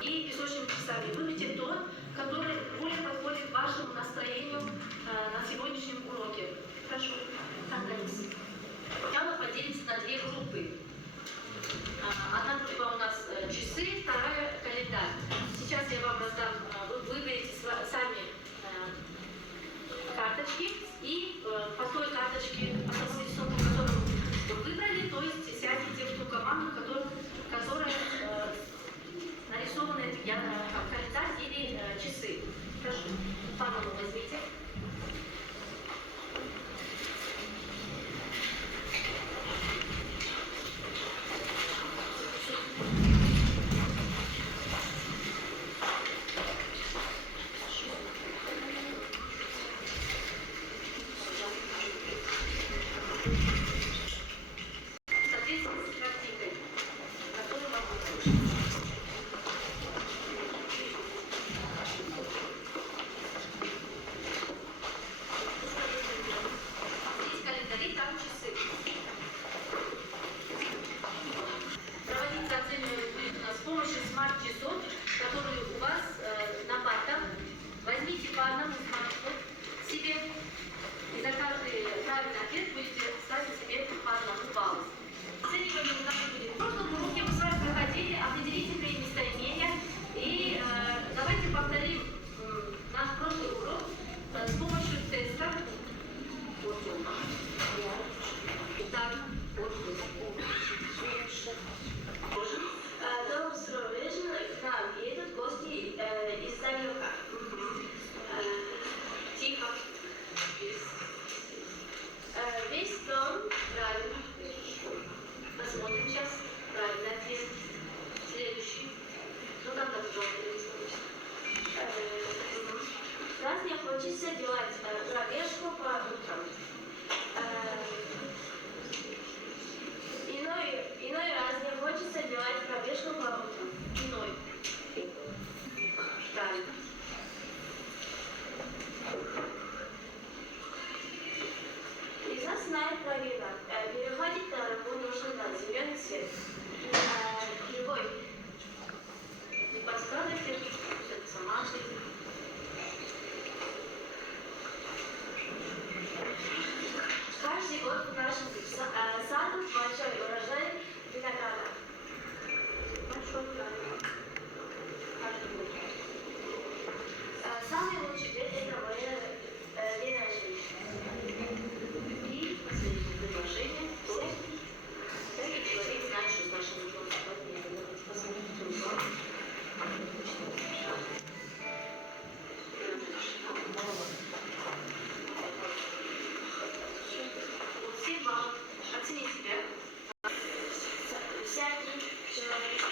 И песочными часами выберите тот, который более подходит вашему настроению на сегодняшнем уроке. Хорошо. Сначала поделится на две группы. Одна группа у нас часы, вторая календарь. Сейчас я вам раздам, вы выберете сами карточки и по той карточке, по тому рисунку, которую вы выбрали, то есть сядете в ту команду, которая нарисованы календарь или часы. Прошу, пану возьмите. Соответственно, с практикой, которую вам будет. Проводиться оценивание будет у нас с помощью смарт-часов, которые у вас на партах. Возьмите по одному смарт-часу себе, и за каждый правильный ответ будете ставить себе по одному баллу. Оценивание у нас будет. В прошлом уроке мы с вами проходили определительные местоимения. И давайте повторим наш прошлый урок с помощью теста. Добрый вечер. К нам едут гости издалека. Тихо. Весь дом правильно. Посмотрим сейчас. Правильный ответ. Следующий. Ну там так желтый. Раз мне хочется делать пробежку по утрам. Иной раз мне хочется делать пробежку по утрам. Иной. Правильно. Из нас знает правильно. Переходит на работу нужно на зеленый свет. Любой. Не подсказывайте. Это сама жизнь. Каждый год в нашем саду большой урожай винограда. Большой правильно. Каждый год. Самый лучший день это мое день рождения. И последнее предложение. Всякий человек знает, что с нашим нужно сегодня. Посмотрите узор. Все баллы. Оцени себя. Всякий человек.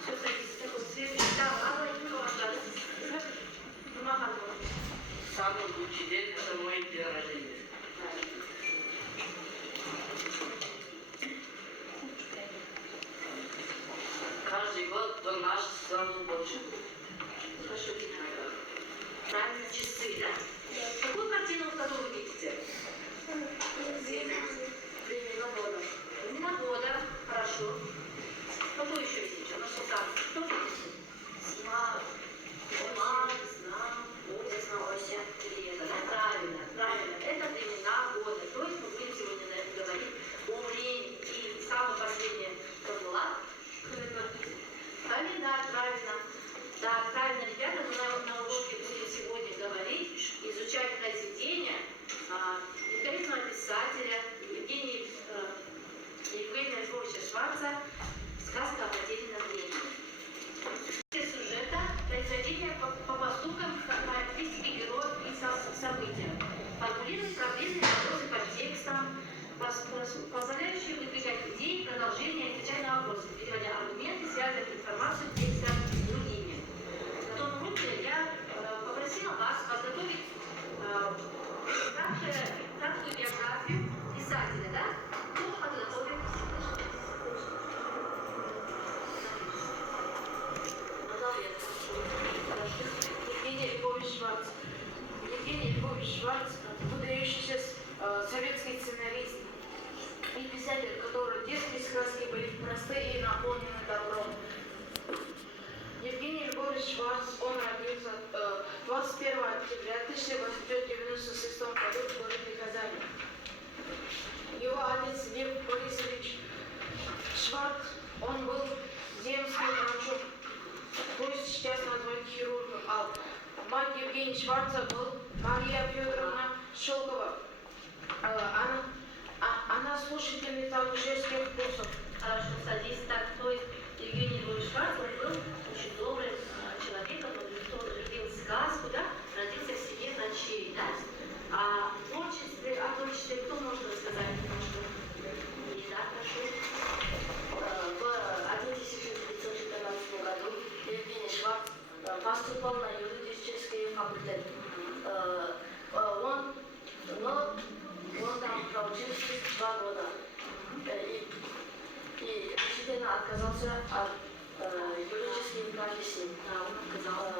Все садись. Такой следующий. Да, Алла и Милана. Помогай. Самый лучший день – это мой день рождения. Каждый год до нас сразу больше. Хорошо, правильно, часы, да? Какую картину, которую вы видите? Времена года. Времена года, хорошо. Какую еще видите? Ну что там? Что видите? Зима, Весна, весна, осень, лето. да, правильно, правильно. Это времена года. То есть мы будем сегодня говорить о времени. И самое последнее, что была? Календарь, правильно. Да, правильно, ребята, мы на уроке будем сегодня говорить, изучать произведения великолепного писателя Евгения Львовича Шварца «Сказка о потерянном времени». просты и наполнены добром. Евгений Львович Шварц, он родился 21 октября 1896 году в городе Казани. Его отец Лев Борисович Шварц, он был земским врачом, то есть сейчас назвать хирургом, а мать Евгения Шварца был Мария Федоровна Шелкова. Она слушательница алжирских курсов. Хорошо, садись. Так, то есть Евгений Львович Шварц, он был очень добрым человеком, он любил сказку, да? Родился в семье врачей, да? А о творчестве кто может рассказать немножко? Да, прошу. В 1914 году Евгений Шварц поступал на юридический факультет. Он там проучился 2 года и решительно отказался от юридической профессии. Да, он отказался.